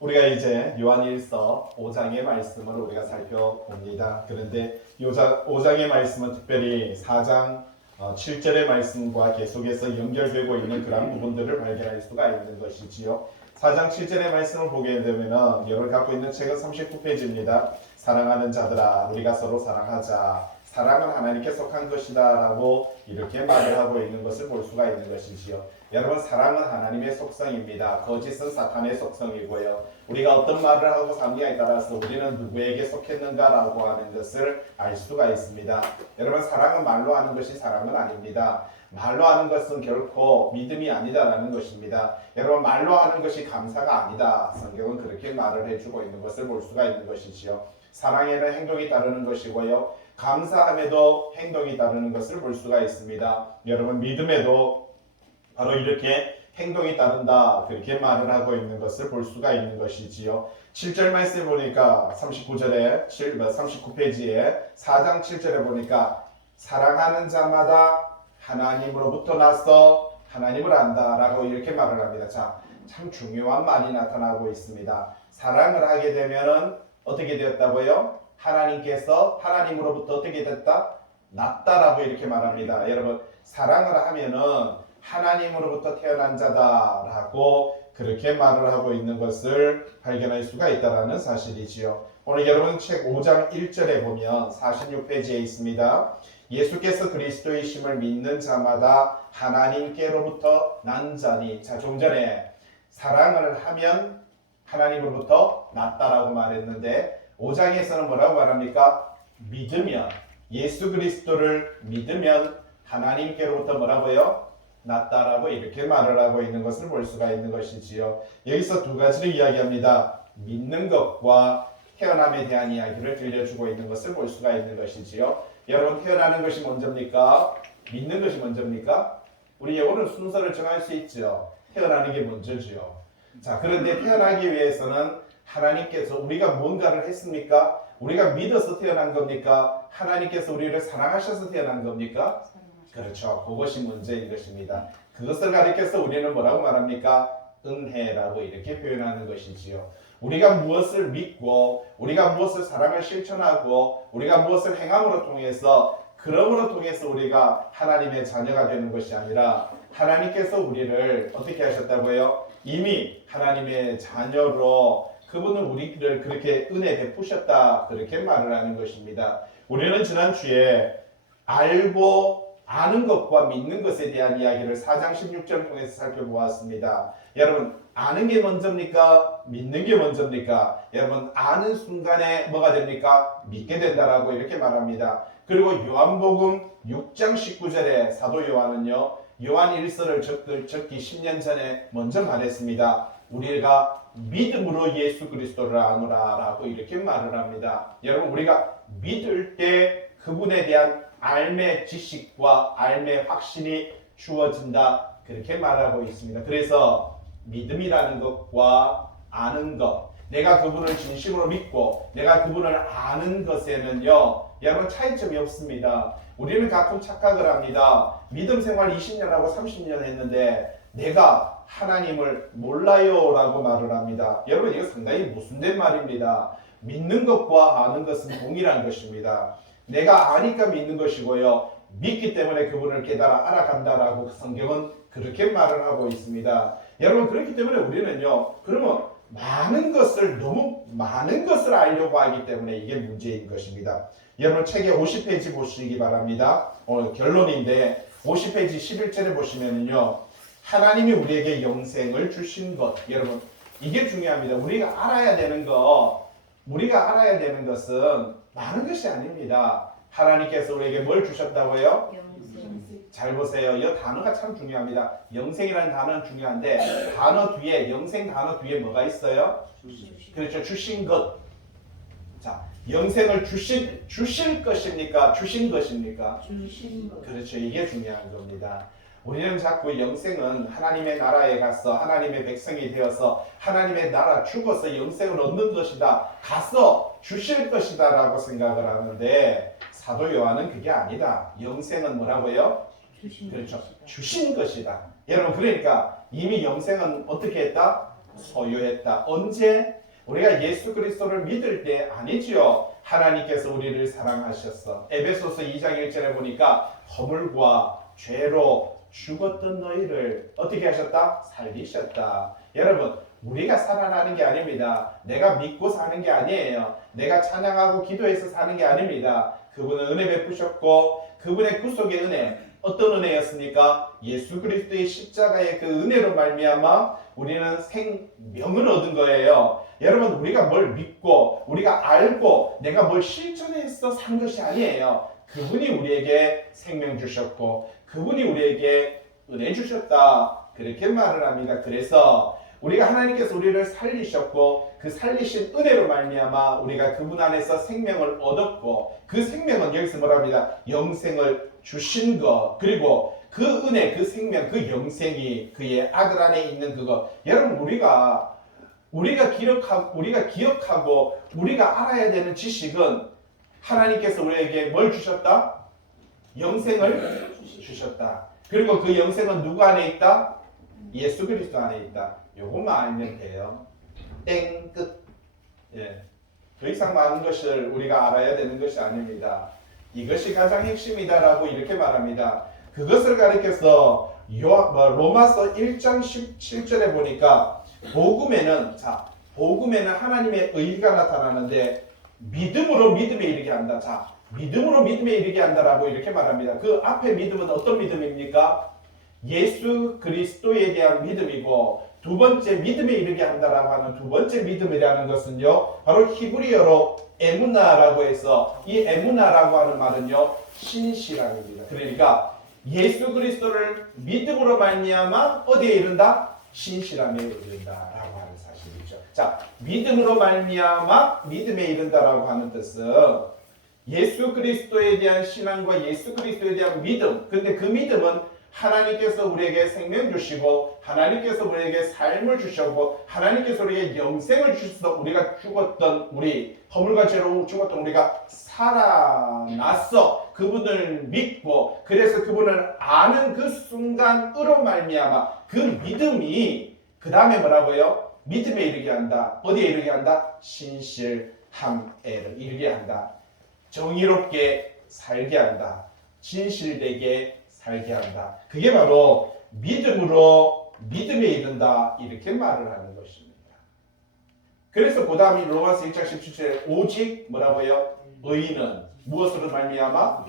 우리가 이제 요한일서 5장의 말씀을 우리가 살펴봅니다. 그런데 5장의 말씀은 특별히 4장 7절의 말씀과 계속해서 연결되고 있는 그런 부분들을 발견할 수가 있는 것이지요. 4장 7절의 말씀을 보게 되면 여러분 갖고 있는 책은 39페이지입니다. 사랑하는 자들아 우리가 서로 사랑하자. 사랑은 하나님께 속한 것이다 라고 이렇게 말을 하고 있는 것을 볼 수가 있는 것이지요. 여러분 사랑은 하나님의 속성입니다. 거짓은 사탄의 속성이고요. 우리가 어떤 말을 하고 사느냐에 따라서 우리는 누구에게 속했는가라고 하는 것을 알 수가 있습니다. 여러분 사랑은 말로 하는 것이 사랑은 아닙니다. 말로 하는 것은 결코 믿음이 아니다라는 것입니다. 여러분 말로 하는 것이 감사가 아니다. 성경은 그렇게 말을 해주고 있는 것을 볼 수가 있는 것이지요. 사랑에는 행동이 따르는 것이고요. 감사함에도 행동이 따르는 것을 볼 수가 있습니다. 여러분 믿음에도 바로 이렇게 행동이 따른다 그렇게 말을 하고 있는 것을 볼 수가 있는 것이지요. 7절 말씀 보니까 39페이지에 4장 7절에 보니까 사랑하는 자마다 하나님으로부터 나서 하나님을 안다 라고 이렇게 말을 합니다. 자, 참 중요한 말이 나타나고 있습니다. 사랑을 하게 되면은 어떻게 되었다고요? 하나님께서 하나님으로부터 어떻게 됐다? 낫다라고 이렇게 말합니다. 여러분 사랑을 하면은 하나님으로부터 태어난 자다라고 그렇게 말을 하고 있는 것을 발견할 수가 있다는 사실이지요. 오늘 여러분 책 5장 1절에 보면 46페이지에 있습니다. 예수께서 그리스도이심을 믿는 자마다 하나님께로부터 난 자니. 자, 좀 전에 사랑을 하면 하나님으로부터 낫다라고 말했는데 5장에서는 뭐라고 말합니까? 믿으면 예수 그리스도를 믿으면 하나님께로부터 뭐라고요? 낫다라고 이렇게 말을 하고 있는 것을 볼 수가 있는 것이지요. 여기서 두 가지를 이야기합니다. 믿는 것과 태어남에 대한 이야기를 들려주고 있는 것을 볼 수가 있는 것이지요. 여러분 태어나는 것이 먼저입니까? 믿는 것이 먼저입니까? 우리 영어는 순서를 정할 수 있죠. 태어나는 게 먼저지요. 자, 그런데 태어나기 위해서는 하나님께서 우리가 뭔가를 했습니까? 우리가 믿어서 태어난 겁니까? 하나님께서 우리를 사랑하셔서 태어난 겁니까? 그렇죠. 그것이 문제인 것입니다. 그것을 가리켜서 우리는 뭐라고 말합니까? 은혜라고 이렇게 표현하는 것이지요. 우리가 무엇을 믿고 우리가 무엇을 사랑을 실천하고 우리가 무엇을 행함으로 통해서 그러므로 통해서 우리가 하나님의 자녀가 되는 것이 아니라 하나님께서 우리를 어떻게 하셨다고요? 이미 하나님의 자녀로 그분은 우리를 그렇게 은혜 베푸셨다 그렇게 말을 하는 것입니다. 우리는 지난주에 알고 아는 것과 믿는 것에 대한 이야기를 4장 16절을 통해서 살펴보았습니다. 여러분 아는 게 먼저입니까? 믿는 게 먼저입니까? 여러분 아는 순간에 뭐가 됩니까? 믿게 된다라고 이렇게 말합니다. 그리고 요한복음 6장 19절에 사도 요한은요 요한 1서를 적기 10년 전에 먼저 말했습니다. 우리가 믿음으로 예수 그리스도를 아노라 라고 이렇게 말을 합니다. 여러분 우리가 믿을 때 그분에 대한 알매 지식과 알매 확신이 주어진다 그렇게 말하고 있습니다. 그래서 믿음이라는 것과 아는 것, 내가 그분을 진심으로 믿고 내가 그분을 아는 것에는요 여러분 차이점이 없습니다. 우리는 가끔 착각을 합니다. 믿음 생활 20년하고 30년 했는데 내가 하나님을 몰라요 라고 말을 합니다. 여러분 이거 상당히 모순된 말입니다. 믿는 것과 아는 것은 동일한 것입니다. 내가 아니까 믿는 것이고요. 믿기 때문에 그분을 깨달아 알아간다라고 성경은 그렇게 말을 하고 있습니다. 여러분 그렇기 때문에 우리는요. 그러면 너무 많은 것을 알려고 하기 때문에 이게 문제인 것입니다. 여러분 책의 50페이지 보시기 바랍니다. 오늘 결론인데 50페이지 11절에 보시면은요. 하나님이 우리에게 영생을 주신 것. 여러분 이게 중요합니다. 우리가 알아야 되는 것은 많은 것이 아닙니다. 하나님께서 우리에게 뭘 주셨다고요? 잘 보세요. 이 단어가 참 중요합니다. 영생이라는 단어는 중요한데 영생 단어 뒤에 뭐가 있어요? 그렇죠. 주신 것. 자, 영생을 주실 것입니까? 주신 것입니까? 주신 것. 그렇죠. 이게 중요한 겁니다. 우리는 자꾸 영생은 하나님의 나라에 가서 하나님의 백성이 되어서 하나님의 나라 죽어서 영생을 얻는 것이다. 가서 주실 것이다 라고 생각을 하는데 사도 요한은 그게 아니다. 영생은 뭐라고요? 주신 그렇죠. 것이다. 주신 것이다. 여러분 그러니까 이미 영생은 어떻게 했다? 소유했다. 언제? 우리가 예수 그리스도를 믿을 때 아니지요. 하나님께서 우리를 사랑하셨어. 에베소서 2장 1절에 보니까 허물과 죄로 죽었던 너희를 어떻게 하셨다? 살리셨다. 여러분, 우리가 살아나는 게 아닙니다. 내가 믿고 사는 게 아니에요. 내가 찬양하고 기도해서 사는 게 아닙니다. 그분은 은혜 베푸셨고 그분의 구속의 은혜, 어떤 은혜였습니까? 예수 그리스도의 십자가의 그 은혜로 말미암아 우리는 생명을 얻은 거예요. 여러분, 우리가 뭘 믿고 우리가 알고 내가 뭘 실천해서 산 것이 아니에요. 그분이 우리에게 생명 주셨고 그분이 우리에게 은혜 주셨다. 그렇게 말을 합니다. 그래서 우리가 하나님께서 우리를 살리셨고 그 살리신 은혜로 말미암아 우리가 그분 안에서 생명을 얻었고 그 생명은 여기서 뭐랍니다? 영생을 주신 것, 그리고 그 은혜, 그 생명, 그 영생이 그의 아들 안에 있는 그거. 여러분, 우리가 기억하고 우리가 알아야 되는 지식은 하나님께서 우리에게 뭘 주셨다? 영생을 주셨다. 그리고 그 영생은 누구 안에 있다? 예수 그리스도 안에 있다. 요것만 알면 돼요. 땡, 끝. 예. 더 이상 많은 것을 우리가 알아야 되는 것이 아닙니다. 이것이 가장 핵심이다라고 이렇게 말합니다. 그것을 가리켜서 로마서 1장 17절에 보니까 복음에는 하나님의 의가 나타나는데 믿음으로 믿음에 이르게 한다. 자, 믿음으로 믿음에 이르게 한다라고 이렇게 말합니다. 그 앞에 믿음은 어떤 믿음입니까? 예수 그리스도에 대한 믿음이고 두 번째 믿음에 이르게 한다라고 하는 두 번째 믿음이라는 것은요, 바로 히브리어로 에무나라고 해서 이 에무나라고 하는 말은요, 신실함입니다. 그러니까 예수 그리스도를 믿음으로 말미암아 어디에 이른다? 신실함에 이른다라고 하는 사실이죠. 자, 믿음으로 말미암아 믿음에 이른다라고 하는 뜻은 예수 그리스도에 대한 신앙과 예수 그리스도에 대한 믿음. 근데 그 믿음은 하나님께서 우리에게 생명 주시고 하나님께서 우리에게 삶을 주셨고 하나님께서 우리에게 영생을 주셔서 우리가 죽었던 허물과 죄로 죽었던 우리가 살아났어. 그분을 믿고 그래서 그분을 아는 그 순간으로 말미암아 그 믿음이 그 다음에 뭐라고요? 믿음에 이르게 한다. 어디에 이르게 한다? 신실함에 이르게 한다. 정의롭게 살게 한다. 진실되게 살게 한다. 그게 바로 믿음으로 믿음에 이른다. 이렇게 말을 하는 것입니다. 그래서 그 다음에 로마서 1장 17절에 오직 뭐라고요? 의인은 무엇으로 말미암아?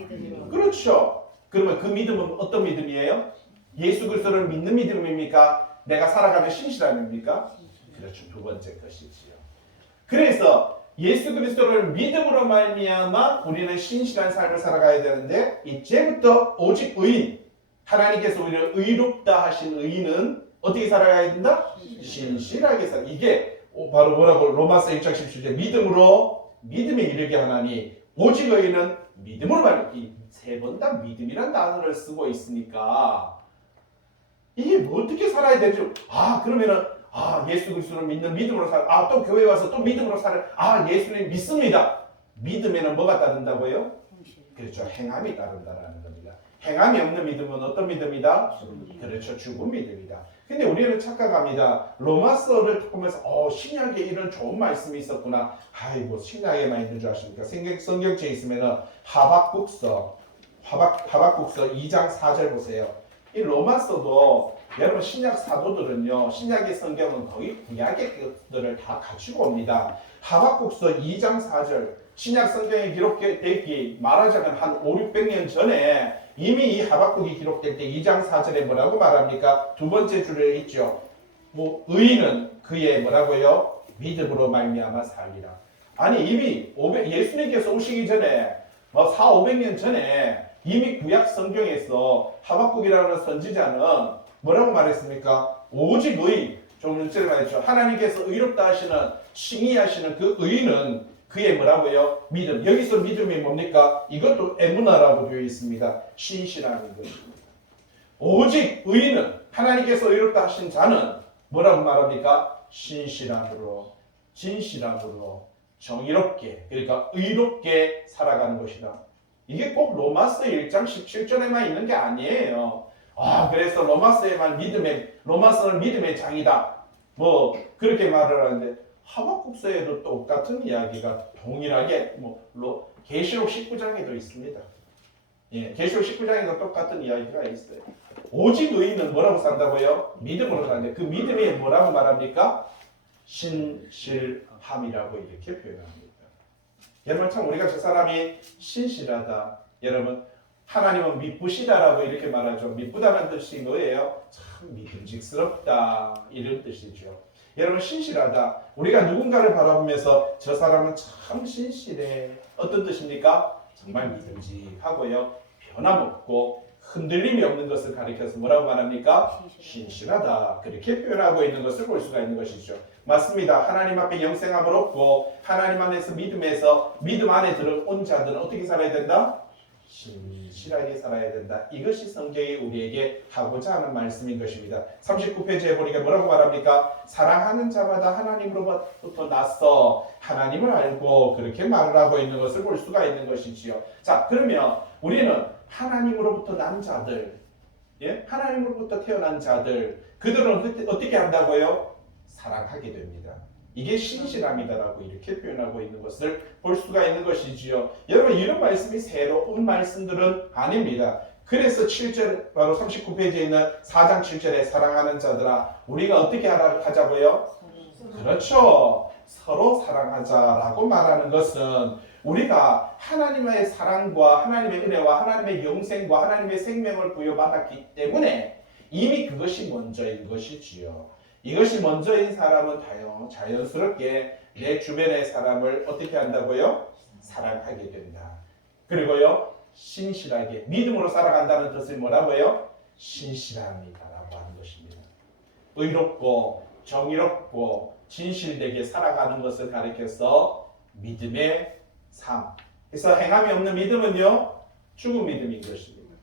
그렇죠. 그러면 그 믿음은 어떤 믿음이에요? 예수 그리스도를 믿는 믿음입니까? 내가 살아가는 신실함입니까? 그렇죠. 두 번째 것이지요. 그래서 예수 그리스도를 믿음으로 말미암아 우리는 신실한 삶을 살아가야 되는데 이제부터 오직 의인, 하나님께서 우리를 의롭다 하신 의인은 어떻게 살아가야 된다? 신실하게 살아. 이게 바로 뭐라고 로마서 1장 17절 믿음에 이르게 하나니 오직 의인은 믿음으로 말미암아. 이 세 번 다 믿음이란 단어를 쓰고 있으니까 이게 뭐 어떻게 살아야 되지? 그러면은 예수 그리스도를 믿는 믿음으로 살아. 또 교회 와서 또 믿음으로 살아. 예수님 믿습니다. 믿음에는 뭐가 따른다고요? 그렇죠. 행함이 따른다라는 겁니다. 행함이 없는 믿음은 어떤 믿음이다? 그렇죠. 죽은 믿음이다. 근데 우리는 착각합니다. 로마서를 보면서 신약에 이런 좋은 말씀이 있었구나. 신약에만 있는 줄 아십니까? 성경책에 있으면은 하박국서 2장 4절 보세요. 이 로마서도 여러분 신약 사도들은요, 신약의 성경은 거의 구약의 것들을 다 가지고 옵니다. 하박국서 2장 4절 신약 성경에 기록되기 말하자면 한 5, 600년 전에 이미 이 하박국이 기록될 때 2장 4절에 뭐라고 말합니까? 두 번째 줄에 있죠. 의인은 그의 뭐라고요? 믿음으로 말미암아 살리라. 아니 이미 예수님께서 오시기 전에 4, 500년 전에 이미 구약 성경에서 하박국이라는 선지자는 뭐라고 말했습니까? 오직 의인, 좀 전에 말했죠. 하나님께서 의롭다 하시는, 칭의하시는 그 의인은 그의 뭐라고요? 믿음. 여기서 믿음이 뭡니까? 이것도 에무나라고 되어 있습니다. 신실함인 것입니다. 오직 의인은 하나님께서 의롭다 하신 자는 뭐라고 말합니까? 신실함으로, 진실함으로, 정의롭게, 그러니까 의롭게 살아가는 것이다. 이게 꼭 로마서 1장 17절에만 있는 게 아니에요. 그래서 로마서는 믿음의 장이다. 뭐 그렇게 말을 하는데 하박국서에도 똑같은 이야기가 동일하게 계시록 19장에도 있습니다. 예, 계시록 19장에도 똑같은 이야기가 있어요. 오직 의인은 뭐라고 산다고요? 믿음으로 사는데 그 믿음이 뭐라고 말합니까? 신실함이라고 이렇게 표현합니다. 여러분 참 우리가 저 사람이 신실하다. 여러분 하나님은 미쁘시다라고 이렇게 말하죠. 미쁘다는 뜻이 뭐예요? 참 믿음직스럽다 이런 뜻이죠. 여러분 신실하다. 우리가 누군가를 바라보면서 저 사람은 참 신실해. 어떤 뜻입니까? 정말 믿음직하고요. 변함없고 흔들림이 없는 것을 가리켜서 뭐라고 말합니까? 신실하다. 그렇게 표현하고 있는 것을 볼 수가 있는 것이죠. 맞습니다. 하나님 앞에 영생함을 얻고 하나님 안에서 믿음에서 믿음 안에 들어온 자들은 어떻게 살아야 된다? 신실하게 살아야 된다. 이것이 성경이 우리에게 하고자 하는 말씀인 것입니다. 39페이지에 보니까 뭐라고 말합니까? 사랑하는 자마다 하나님으로부터 났어 하나님을 알고 그렇게 말을 하고 있는 것을 볼 수가 있는 것이지요. 자, 그러면 우리는 하나님으로부터 난 자들, 예? 하나님으로부터 태어난 자들, 그들은 어떻게 한다고요? 사랑하게 됩니다. 이게 신실함이다라고 이렇게 표현하고 있는 것을 볼 수가 있는 것이지요. 여러분 이런 말씀이 새로운 말씀들은 아닙니다. 그래서 7절 바로 39페이지에 있는 4장 7절에 사랑하는 자들아 우리가 어떻게 하자고요? 그렇죠. 서로 사랑하자라고 말하는 것은 우리가 하나님의 사랑과 하나님의 은혜와 하나님의 영생과 하나님의 생명을 부여받았기 때문에 이미 그것이 먼저인 것이지요. 이것이 먼저인 사람은 자연스럽게 내 주변의 사람을 어떻게 한다고요? 사랑하게 된다. 그리고요 신실하게 믿음으로 살아간다는 뜻을 뭐라고요? 신실함이다라고 하는 것입니다. 의롭고 정의롭고 진실되게 살아가는 것을 가리켜서 믿음의 삶. 그래서 행함이 없는 믿음은요 죽은 믿음인 것입니다.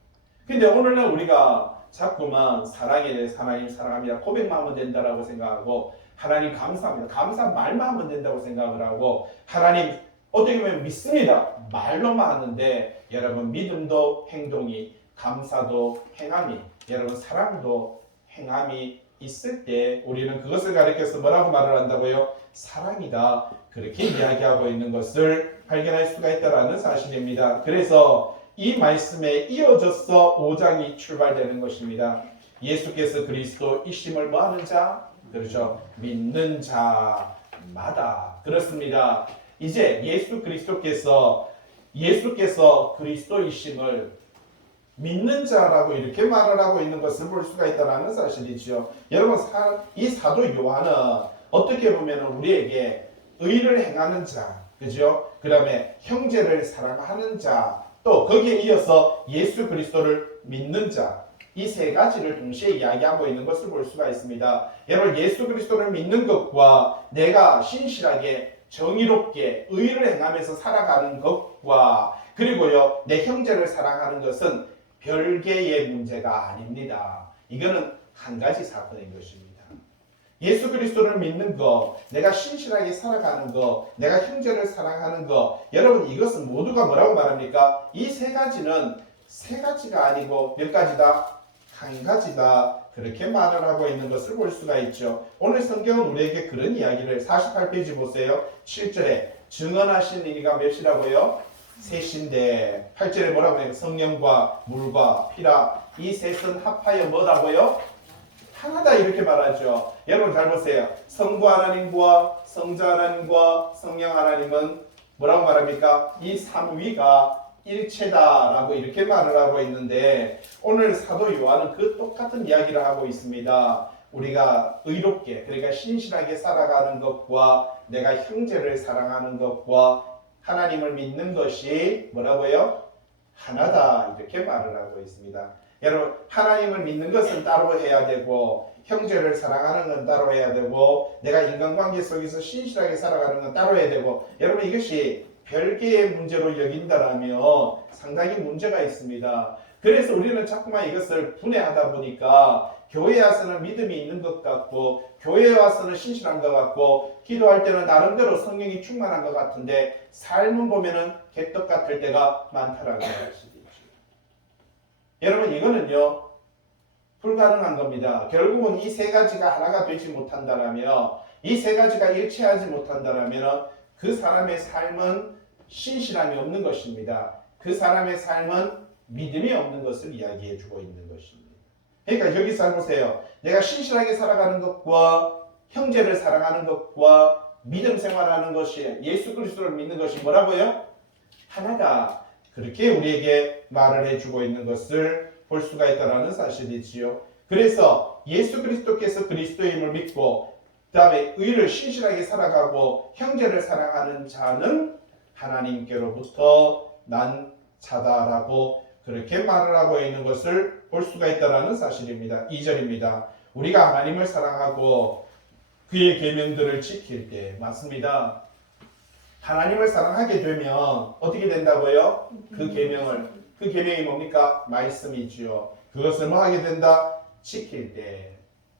근데 오늘날 우리가 자꾸만 사랑에 대해서 하나님 사랑합니다. 고백만 하면 된다라고 생각하고 하나님 감사합니다. 감사 말만 하면 된다고 생각을 하고 하나님 어떻게 보면 믿습니다. 말로만 하는데 여러분 믿음도 행동이 감사도 행함이 여러분 사랑도 행함이 있을 때 우리는 그것을 가리켜서 뭐라고 말을 한다고요? 사랑이다. 그렇게 이야기하고 있는 것을 발견할 수가 있다는 사실입니다. 그래서 이 말씀에 이어져서 5장이 출발되는 것입니다. 예수께서 그리스도이심을 뭐하는 자? 그렇죠. 믿는 자마다. 그렇습니다. 이제 예수께서 그리스도이심을 믿는 자라고 이렇게 말을 하고 있는 것을 볼 수가 있다는 사실이죠. 여러분 이 사도 요한은 어떻게 보면 우리에게 의를 행하는 자, 그죠? 그 다음에 형제를 사랑하는 자, 또 거기에 이어서 예수 그리스도를 믿는 자, 이 세 가지를 동시에 이야기하고 있는 것을 볼 수가 있습니다. 여러분 예수 그리스도를 믿는 것과 내가 신실하게 정의롭게 의를 행하면서 살아가는 것과 그리고요 내 형제를 사랑하는 것은 별개의 문제가 아닙니다. 이거는 한 가지 사건인 것입니다. 예수 그리스도를 믿는 것, 내가 신실하게 살아가는 것, 내가 형제를 사랑하는 것, 여러분 이것은 모두가 뭐라고 말합니까? 이 세 가지는 세 가지가 아니고 몇 가지다? 한 가지다. 그렇게 말을 하고 있는 것을 볼 수가 있죠. 오늘 성경은 우리에게 그런 이야기를 48페이지 보세요. 7절에 증언하신 이가 몇이라고요? 셋인데 8절에 뭐라고 해요? 성령과 물과 피라 이 셋은 합하여 뭐라고요? 하나다 이렇게 말하죠. 여러분 잘 보세요. 성부 하나님과 성자 하나님과 성령 하나님은 뭐라고 말합니까? 이 삼위가 일체다라고 이렇게 말을 하고 있는데 오늘 사도 요한은 그 똑같은 이야기를 하고 있습니다. 우리가 의롭게 그러니까 신실하게 살아가는 것과 내가 형제를 사랑하는 것과 하나님을 믿는 것이 뭐라고요? 하나다 이렇게 말을 하고 있습니다. 여러분 하나님을 믿는 것은 따로 해야 되고 형제를 사랑하는 건 따로 해야 되고 내가 인간관계 속에서 신실하게 살아가는 건 따로 해야 되고 여러분 이것이 별개의 문제로 여긴다라면 상당히 문제가 있습니다. 그래서 우리는 자꾸만 이것을 분해하다 보니까 교회에 와서는 믿음이 있는 것 같고 교회에 와서는 신실한 것 같고 기도할 때는 나름대로 성령이 충만한 것 같은데 삶은 보면은 개떡 같을 때가 많다라는 것이죠. 여러분 이거는요 불가능한 겁니다. 결국은 이 세 가지가 하나가 되지 못한다라면, 이 세 가지가 일치하지 못한다라면 그 사람의 삶은 신실함이 없는 것입니다. 그 사람의 삶은 믿음이 없는 것을 이야기해 주고 있는 것입니다. 그러니까 여기서 잘 보세요. 내가 신실하게 살아가는 것과 형제를 사랑하는 것과 믿음 생활하는 것이, 예수 그리스도를 믿는 것이 뭐라고요? 하나가, 그렇게 우리에게 말을 해주고 있는 것을 볼 수가 있다는 사실이지요. 그래서 예수 그리스도께서 그리스도의 힘을 믿고 그 다음에 의를 신실하게 살아가고 형제를 사랑하는 자는 하나님께로부터 난 자다라고 그렇게 말을 하고 있는 것을 볼 수가 있다는 사실입니다. 2절입니다. 우리가 하나님을 사랑하고 그의 계명들을 지킬 때, 맞습니다. 하나님을 사랑하게 되면 어떻게 된다고요? 그 계명이 뭡니까? 말씀이지요. 그것을 뭐 하게 된다? 지킬 때.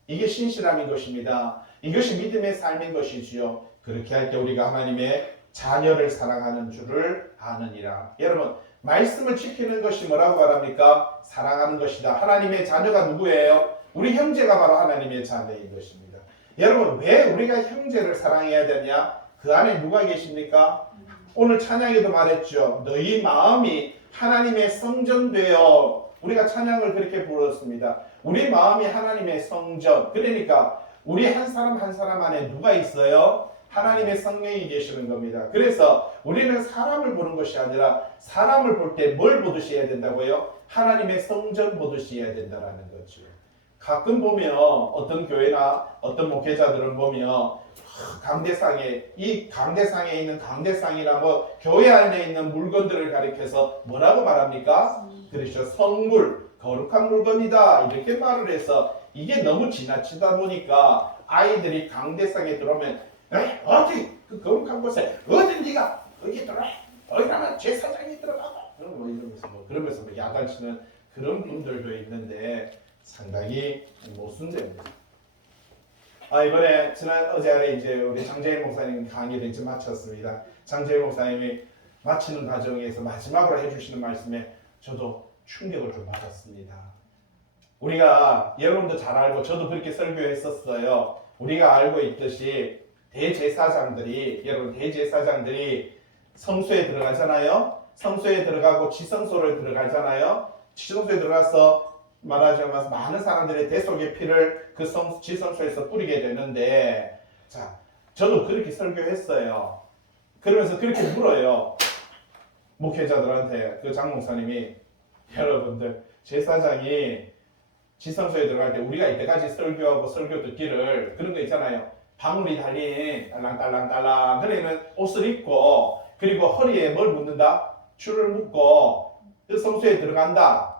이게 신실함인 것입니다. 이것이 믿음의 삶인 것이지요. 그렇게 할 때 우리가 하나님의 자녀를 사랑하는 줄을 아느니라. 여러분, 말씀을 지키는 것이 뭐라고 말합니까? 사랑하는 것이다. 하나님의 자녀가 누구예요? 우리 형제가 바로 하나님의 자녀인 것입니다. 여러분, 왜 우리가 형제를 사랑해야 되냐? 그 안에 누가 계십니까? 오늘 찬양에도 말했죠. 너희 마음이 하나님의 성전 되어, 우리가 찬양을 그렇게 부르었습니다. 우리 마음이 하나님의 성전. 그러니까 우리 한 사람 한 사람 안에 누가 있어요? 하나님의 성령이 계시는 겁니다. 그래서 우리는 사람을 보는 것이 아니라 사람을 볼 때 뭘 보듯이 해야 된다고요? 하나님의 성전 보듯이 해야 된다는 거죠. 가끔 보면 어떤 교회나 어떤 목회자들은 보면 강대상에, 이 강대상에 있는 강대상이라고 교회 안에 있는 물건들을 가리켜서 뭐라고 말합니까? 그렇죠. 성물, 거룩한 물건이다 이렇게 말을 해서 이게 너무 지나치다 보니까 아이들이 강대상에 들어오면 어디 그 거룩한 곳에 어디 네가 거기 들어와 거기 가면 제사장이 들어가고 그러면서 야단치는 그런 분들도 있는데 상당히 모순됩니다. 이번에 어제 이제 우리 장재일 목사님 강의를 이제 마쳤습니다. 장재일 목사님이 마치는 과정에서 마지막으로 해주시는 말씀에 저도 충격을 좀 받았습니다. 우리가 여러분도 잘 알고 저도 그렇게 설교했었어요. 우리가 알고 있듯이 여러분 대제사장들이 성소에 들어가잖아요. 성소에 들어가고 지성소를 들어가잖아요. 지성소에 들어가서 말하자면 많은 사람들의 대속의 피를 그 지성소에서 뿌리게 되는데, 자, 저도 그렇게 설교했어요. 그러면서 그렇게 물어요. 목회자들한테 그 장목사님이, 여러분들 제사장이 지성소에 들어갈 때 우리가 이때까지 설교하고 설교 듣기를 그런 거 있잖아요. 방울이 달린 딸랑딸랑딸랑 그러면 옷을 입고 그리고 허리에 뭘 묶는다? 줄을 묶고 그 성소에 들어간다.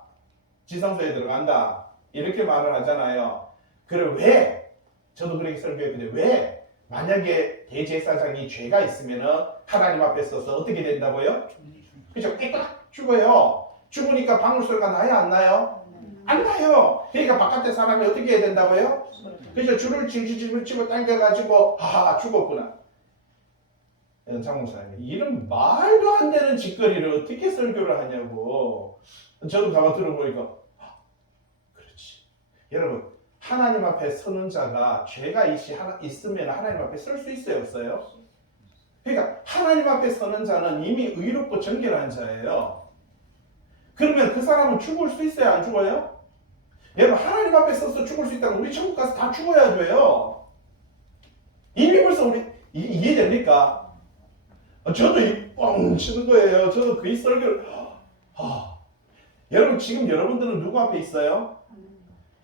지성소에 들어간다. 이렇게 말을 하잖아요. 그럼 왜? 저도 그렇게 설교했는데 왜? 만약에 대제사장이 죄가 있으면 하나님 앞에 서서 어떻게 된다고요? 그죠? 깨끗 죽어요. 죽으니까 방울소리가 나요? 안 나요? 안 나요. 그러니까 바깥에 사람이 어떻게 해야 된다고요? 그래서 줄을 질질 치고 당겨가지고 하하 죽었구나. 장목사님이 이런 말도 안 되는 짓거리를 어떻게 설교를 하냐고. 저도 가만 들어보니까 그렇지. 여러분 하나님 앞에 서는 자가 죄가 있으면 하나님 앞에 설 수 있어요? 없어요? 그러니까 하나님 앞에 서는 자는 이미 의롭고 정결한 자예요. 그러면 그 사람은 죽을 수 있어요? 안 죽어요? 여러분 하나님 앞에 서서 죽을 수 있다면 우리 천국 가서 다 죽어야 돼요. 이미 벌써 우리 이해됩니까? 저도 이 뻥 치는 거예요. 저도 그 설교를 여러분 지금 여러분들은 누구 앞에 있어요?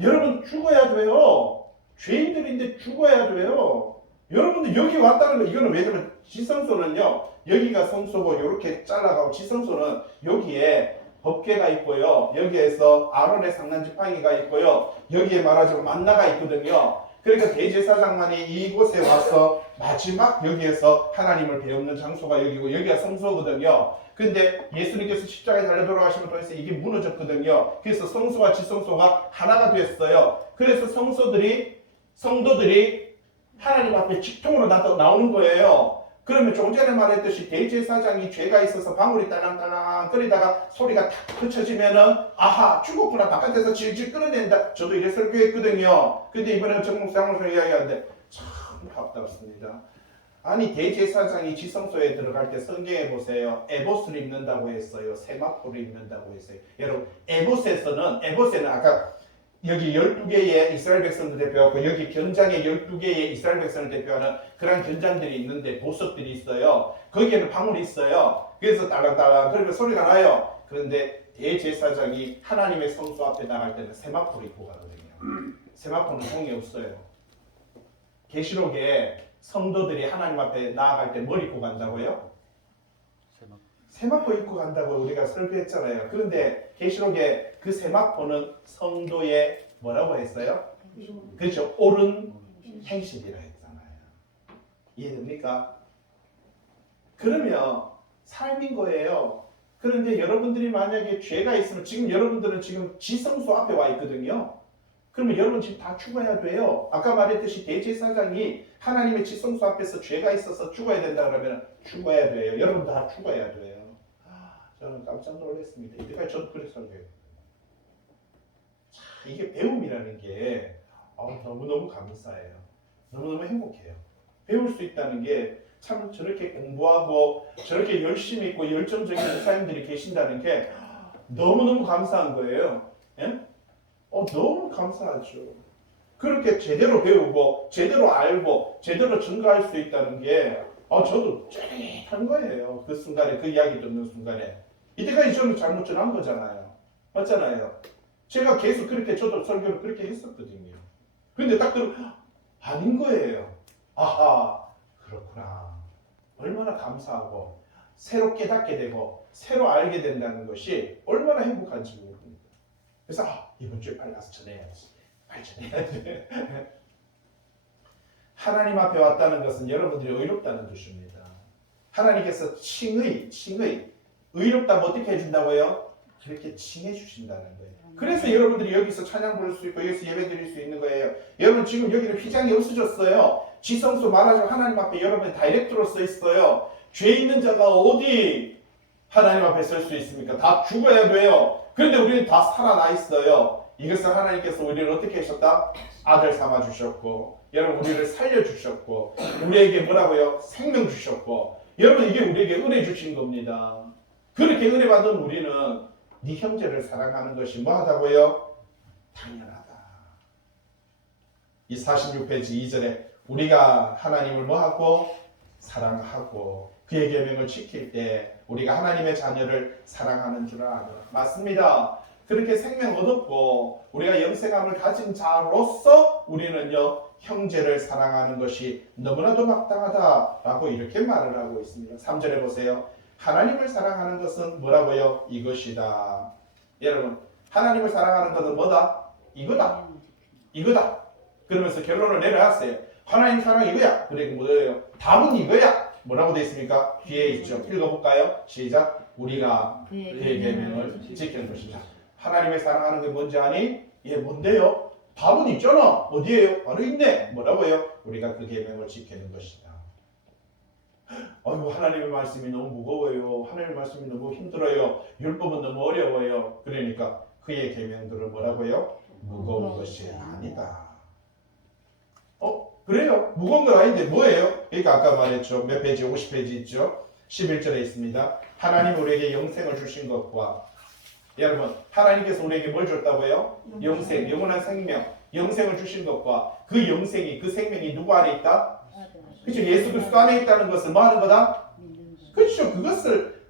여러분 죽어야 돼요. 죄인들인데 죽어야 돼요. 여러분들 여기 왔다는 거 이거는 왜냐면 지성소는요 여기가 성소고 이렇게 잘라가고 지성소는 여기에 법궤가 있고요. 여기에서 아론의 상단지팡이가 있고요. 여기에 말하자면 만나가 있거든요. 그러니까 대제사장만이 이곳에 와서 마지막 여기에서 하나님을 배우는 장소가 여기고 여기가 성소거든요. 근데 예수님께서 십자가에 달려 돌아가시면 통해서 이게 무너졌거든요. 그래서 성소와 지성소가 하나가 됐어요. 그래서 성도들이 하나님 앞에 직통으로 나오는 거예요. 그러면 조금 전에 말했듯이 대제사장이 죄가 있어서 방울이 딸랑딸랑 끓이다가 소리가 탁 그쳐지면은 아하 죽었구나 바깥에서 질질 끌어낸다. 저도 이래 설교했거든요. 근데 이번에 정목상으로 이야기하는데 참 답답습니다. 아니 대제사장이 지성소에 들어갈 때 성경에 보세요. 에봇을 입는다고 했어요. 세마포를 입는다고 했어요. 여러분 에봇에는 아까 여기 12개의 이스라엘 백성들 대표하고 여기 견장의 12개의 이스라엘 백성을 대표하는 그런 견장들이 있는데 보석들이 있어요. 거기에는 방울이 있어요. 그래서 딸랑딸랑 그러면 소리가 나요. 그런데 대제사장이 하나님의 성소 앞에 나갈 때는 세마포를 입고 가거든요. 세마포는 종이 없어요. 계시록에 성도들이 하나님 앞에 나아갈 때 뭘 입고 간다고요? 세마포 입고 간다고 우리가 설교했잖아요. 그런데 계시록에 그 세마포는 성도의 뭐라고 했어요? 그렇죠. 옳은 행실이라 했잖아요. 이해됩니까? 그러면 삶인 거예요. 그런데 여러분들이 만약에 죄가 있으면 지금 여러분들은 지금 지성소 앞에 와 있거든요. 그러면 여러분 지금 다 죽어야 돼요. 아까 말했듯이 대제사장이 하나님의 지성소 앞에서 죄가 있어서 죽어야 된다 그러면 죽어야 돼요. 여러분 다 죽어야 돼요. 저는 깜짝 놀랐습니다. 이때까지 저도 그래서 설교해요. 이게 배움이라는 게 너무너무 감사해요. 너무너무 행복해요. 배울 수 있다는 게 참 저렇게 공부하고 저렇게 열심히 있고 열정적인 목사님들이 계신다는 게 너무너무 감사한 거예요. 예? 너무 감사하죠. 그렇게 제대로 배우고 제대로 알고 제대로 증거할 수 있다는 게 저도 쫄깃한 거예요. 그 순간에 그 이야기 듣는 순간에 이때까지 저는 잘못 전한 거잖아요. 맞잖아요. 제가 계속 그렇게 저도 설교를 그렇게 했었거든요. 근데 딱 들으면 아닌 거예요. 아하 그렇구나. 얼마나 감사하고 새로 깨닫게 되고 새로 알게 된다는 것이 얼마나 행복한지 모릅니다. 그래서 이번 주에 빨리 가서 전해야지. 빨리 전해야지. 하나님 앞에 왔다는 것은 여러분들이 의롭다는 뜻입니다. 하나님께서 칭의 의롭다면 어떻게 해준다고요? 그렇게 칭해 주신다는 거예요. 그래서 여러분들이 여기서 찬양 부를 수 있고 여기서 예배 드릴 수 있는 거예요. 여러분 지금 여기는 휘장이 없어졌어요. 지성소 말하자면 하나님 앞에 여러분 다이렉트로 써 있어요. 죄 있는 자가 어디 하나님 앞에 설 수 있습니까? 다 죽어야 돼요. 그런데 우리는 다 살아나 있어요. 이것을 하나님께서 우리를 어떻게 하셨다? 아들 삼아 주셨고 여러분 우리를 살려주셨고 우리에게 뭐라고요? 생명 주셨고 여러분 이게 우리에게 은혜 주신 겁니다. 그렇게 은혜 받은 우리는 네 형제를 사랑하는 것이 뭐하다고요? 당연하다. 이 46페이지 2절에 우리가 하나님을 뭐하고? 사랑하고 그의 계명을 지킬 때 우리가 하나님의 자녀를 사랑하는 줄 아는 맞습니다. 그렇게 생명 얻었고 우리가 영생함을 가진 자로서 우리는요 형제를 사랑하는 것이 너무나도 마땅하다라고 이렇게 말을 하고 있습니다. 3절에 보세요. 하나님을 사랑하는 것은 뭐라고요? 이것이다. 여러분 하나님을 사랑하는 것은 뭐다? 이거다. 그러면서 결론을 내려놨어요. 하나님 사랑 이거야. 그러니까 뭐예요? 답은 이거야. 뭐라고 되어 있습니까? 뒤에 있죠. 읽어볼까요? 시작. 우리가 그의 계명을 지키는 것이다. 하나님을 사랑하는 게 뭔지 아니? 뭔데요? 답은 있잖아. 어디에요? 바로 있네. 뭐라고요? 우리가 그 계명을 지키는 것이다. 하나님의 말씀이 너무 무거워요. 하나님의 말씀이 너무 힘들어요. 율법은 너무 어려워요. 그러니까 그의 계명들은 뭐라고요? 무거운 것이 아니다. 그래요? 무거운 건 아닌데 뭐예요? 그러니까 아까 말했죠. 몇 페이지? 50페이지 있죠? 11절에 있습니다. 하나님 우리에게 영생을 주신 것과 여러분 하나님께서 우리에게 뭘 줬다고요? 영생, 영원한 생명, 영생을 주신 것과 그 영생이 그 생명이 누구 안에 있다? 그렇죠. 예수 그리스도 안에 있다는 것을 뭐 하는 거다? 그렇죠. 그것을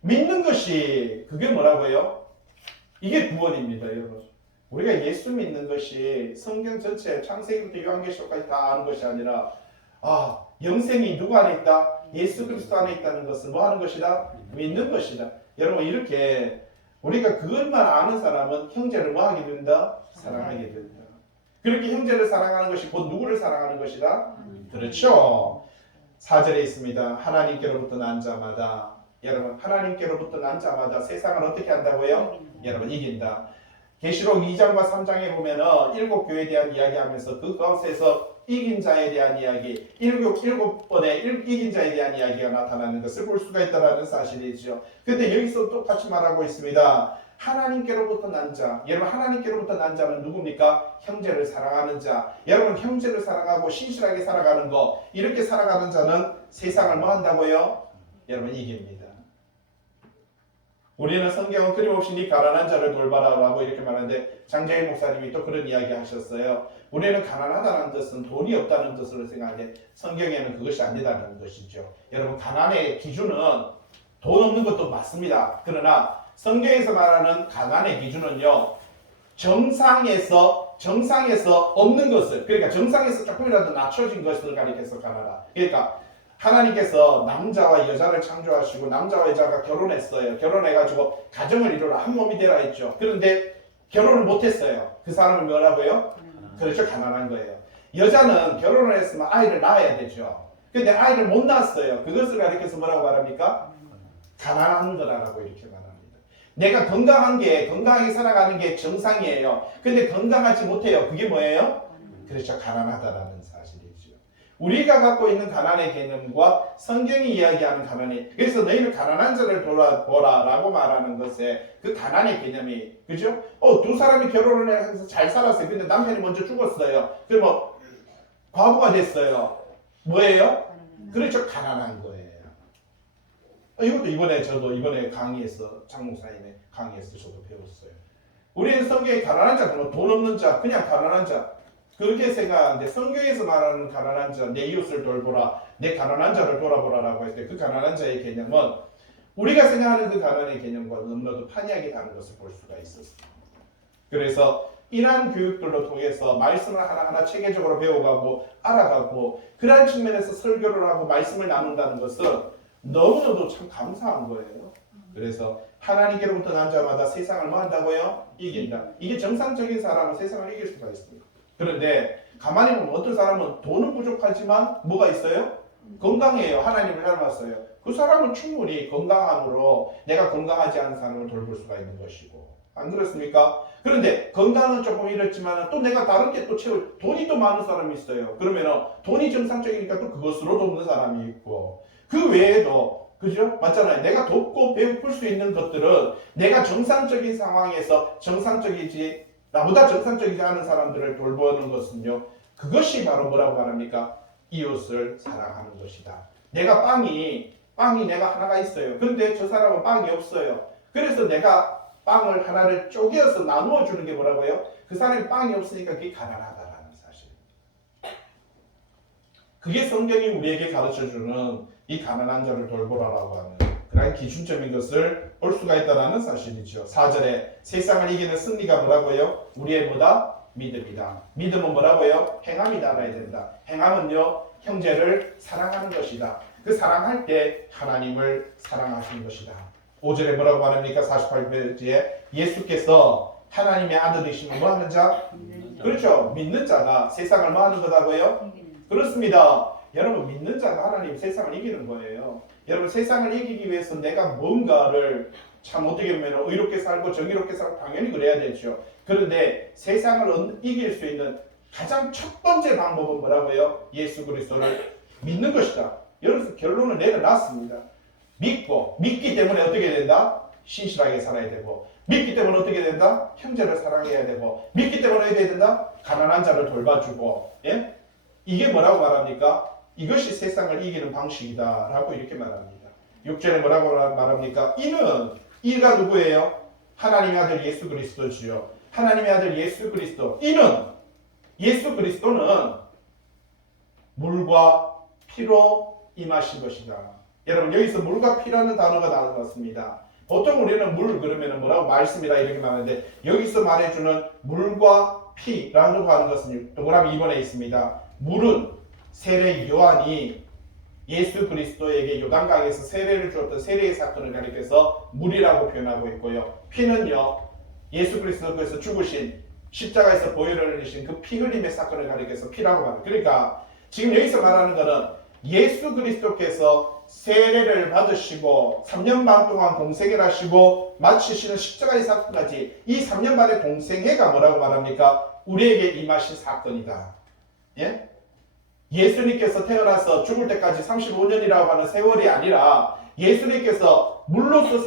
믿는 것이 그게 뭐라고요? 이게 구원입니다, 여러분. 우리가 예수 믿는 것이 성경 전체 창세기부터 요한계시록까지 다 아는 것이 아니라 영생이 누구 안에 있다? 예수 그리스도 안에 있다는 것을 뭐 하는 것이다? 믿는 것이다. 여러분 이렇게 우리가 그것만 아는 사람은 형제를 뭐 하게 된다? 사랑하게 된다. 그렇게 형제를 사랑하는 것이 곧 누구를 사랑하는 것이다? 그렇죠. 4절에 있습니다. 하나님께로부터 난 자마다 여러분 하나님께로부터 난 자마다 세상을 어떻게 한다고요? 여러분 이긴다. 계시록 2장과 3장에 보면은 7교회에 대한 이야기하면서 그 가운데서 이긴 자에 대한 이야기, 일곱 번의 이긴 자에 대한 이야기가 나타나는 것을 볼 수가 있다는 사실이죠. 근데 여기서 똑같이 말하고 있습니다. 하나님께로부터 난 자. 여러분, 하나님께로부터 난 자는 누굽니까? 형제를 사랑하는 자. 여러분, 형제를 사랑하고 신실하게 살아가는 거, 이렇게 살아가는 자는 세상을 뭐 한다고요? 여러분, 이깁니다. 우리는 성경은 끊임없이 네 가난한 자를 돌봐라라고 이렇게 말하는데, 장자일 목사님이 또 그런 이야기 하셨어요. 우리는 가난하다는 뜻은 돈이 없다는 뜻으로 생각하는데, 성경에는 그것이 아니다는 것이죠. 여러분, 가난의 기준은 돈 없는 것도 맞습니다. 그러나 성경에서 말하는 가난의 기준은요, 정상에서 없는 것을, 그러니까 정상에서 조금이라도 낮춰진 것을 가리켜서 가난하다. 그러니까 하나님께서 남자와 여자를 창조하시고 남자와 여자가 결혼했어요. 결혼해가지고 가정을 이루라, 한 몸이 되라 했죠. 그런데 결혼을 못했어요. 그 사람은 뭐라고요? 그렇죠, 가난한 거예요. 여자는 결혼을 했으면 아이를 낳아야 되죠. 근데 아이를 못 낳았어요. 그것을 가리켜서 뭐라고 말합니까? 가난한 거라고 이렇게 말합니다. 내가 건강하게 살아가는 게 정상이에요. 근데 건강하지 못해요. 그게 뭐예요? 그렇죠, 가난하다라는 사실이죠. 우리가 갖고 있는 가난의 개념과 성경이 이야기하는 가난이, 그래서 너희는 가난한 자를 돌아보라 라고 말하는 것에 그 가난의 개념이, 그죠? 두 사람이 결혼을 해서 잘 살았어요. 근데 남편이 먼저 죽었어요. 그럼 과부가 됐어요. 뭐예요? 그렇죠, 가난한 거예요. 이것도 저도 이번에 강의에서, 장목사님의 강의에서 저도 배웠어요. 우리는 성경에 가난한 자, 그러면 돈 없는 자, 그냥 가난한 자, 그렇게 생각하는데, 성경에서 말하는 가난한 자, 내 이웃을 돌보라, 내 가난한 자를 돌아보라라고 했을 때, 그 가난한 자의 개념은 우리가 생각하는 그 가난의 개념과 너무나도 판이하게 다른 것을 볼 수가 있었어요. 그래서 이러한 교육들로 통해서 말씀을 하나하나 체계적으로 배워가고 알아가고, 그러한 측면에서 설교를 하고 말씀을 나눈다는 것은 너무나도 참 감사한 거예요. 그래서 하나님께로부터 난 자마다 세상을 뭐 한다고요? 이긴다. 이게 정상적인 사람은 세상을 이길 수가 있습니다. 그런데 가만히 보면 어떤 사람은 돈은 부족하지만 뭐가 있어요? 건강해요. 하나님을 닮았어요. 그 사람은 충분히 건강함으로 내가 건강하지 않은 사람을 돌볼 수가 있는 것이고, 안 그렇습니까? 그런데 건강은 조금 이렇지만 또 내가 다른 게 또 채울, 돈이 또 많은 사람이 있어요. 그러면 돈이 정상적이니까 또 그것으로 돕는 사람이 있고, 그 외에도, 그죠? 맞잖아요. 내가 돕고 베풀 수 있는 것들은 내가 정상적인 상황에서 나보다 정상적이지 않은 사람들을 돌보는 것은요, 그것이 바로 뭐라고 말합니까? 이웃을 사랑하는 것이다. 내가 빵이 내가 하나가 있어요. 근데 저 사람은 빵이 없어요. 그래서 내가 빵을 하나를 쪼개서 나누어 주는 게 뭐라고요? 그 사람이 빵이 없으니까 그게 가난하다라는 사실. 그게 성경이 우리에게 가르쳐주는 이 가난한 자를 돌보라라고 하는 그런 기준점인 것을 볼 수가 있다는 사실이죠. 4절에 세상을 이기는 승리가 뭐라고요? 우리의 뭐다? 믿음이다. 믿음은 뭐라고요? 행함이 따라야 된다. 행함은요, 형제를 사랑하는 것이다. 그 사랑할 때 하나님을 사랑하시는 것이다. 5절에 뭐라고 말합니까? 48페이지에 예수께서 하나님의 아들이시면 뭐 하는 자? 그렇죠. 믿는 자가 세상을 뭐 하는 거다고요? 그렇습니다. 여러분, 믿는 자가 하나님 세상을 이기는 거예요. 여러분, 세상을 이기기 위해서 내가 뭔가를 참 어떻게 보면 의롭게 살고 정의롭게 살고 당연히 그래야 되죠. 그런데 세상을 이길 수 있는 가장 첫 번째 방법은 뭐라고요? 예수 그리스도를 믿는 것이다. 여러분, 결론을 내려놨습니다. 믿기 때문에 어떻게 된다? 신실하게 살아야 되고, 믿기 때문에 어떻게 된다? 형제를 사랑해야 되고, 믿기 때문에 어떻게 된다? 가난한 자를 돌봐주고, 예? 이게 뭐라고 말합니까? 이것이 세상을 이기는 방식이다 라고 이렇게 말합니다. 6절에 뭐라고 말합니까? 이가 누구예요? 하나님의 아들 예수 그리스도지요. 하나님의 아들 예수 그리스도. 예수 그리스도는 물과 피로 임하신 것이다. 여러분, 여기서 물과 피라는 단어가 나왔습니다. 보통 우리는 물 그러면 뭐라고? 말씀이다 이렇게 말하는데, 여기서 말해주는 물과 피라고 하는 것은 동그라미 2번에 있습니다. 물은 세례 요한이 예수 그리스도에게 요단강에서 세례를 주었던 세례의 사건을 가리켜서 물이라고 표현하고 있고요. 피는요, 예수 그리스도께서 죽으신 십자가에서 보혈을 흘리신 그 피 흘림의 사건을 가리켜서 피라고 말합니다. 그러니까 지금 여기서 말하는 것은 예수 그리스도께서 세례를 받으시고 3년 반 동안 공생애를 하시고 마치시는 십자가의 사건까지 이 3년 반의 공생애가 뭐라고 말합니까? 우리에게 임하신 사건이다. 예? 예수님께서 태어나서 죽을 때까지 35년이라고 하는 세월이 아니라 예수님께서 물로서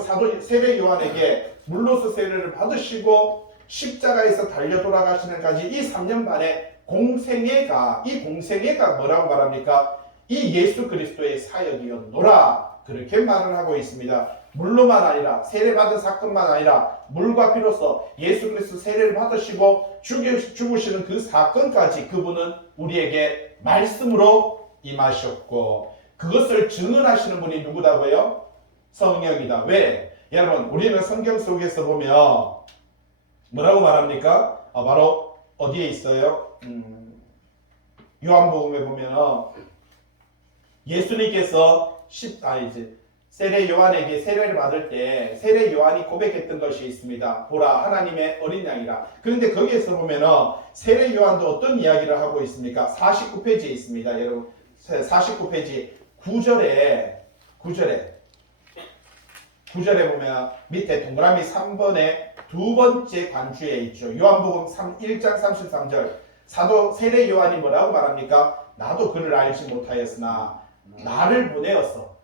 사도 세례 요한에게 물로서 세례를 받으시고 십자가에서 달려 돌아가시는까지 이 3년 반의 공생애가, 이 공생애가 뭐라고 말합니까? 이 예수 그리스도의 사역이었노라, 그렇게 말을 하고 있습니다. 물로만 아니라, 세례받은 사건만 아니라 물과 피로써 예수 그리스도 세례를 받으시고 죽으시는 그 사건까지 그분은 우리에게 말씀으로 임하셨고, 그것을 증언하시는 분이 누구다고요? 성령이다. 왜? 여러분, 우리는 성경 속에서 보면 뭐라고 말합니까? 바로 어디에 있어요? 요한복음에 보면 예수님께서 세례 요한에게 세례를 받을 때 세례 요한이 고백했던 것이 있습니다. 보라, 하나님의 어린 양이라. 그런데 거기에서 보면 세례 요한도 어떤 이야기를 하고 있습니까? 49페이지에 있습니다. 여러분, 49페이지 9절에 보면 밑에 동그라미 3번에 두 번째 관주에 있죠. 요한복음 1장 33절. 사도 세례 요한이 뭐라고 말합니까? 나도 그를 알지 못하였으나 나를 보냈어.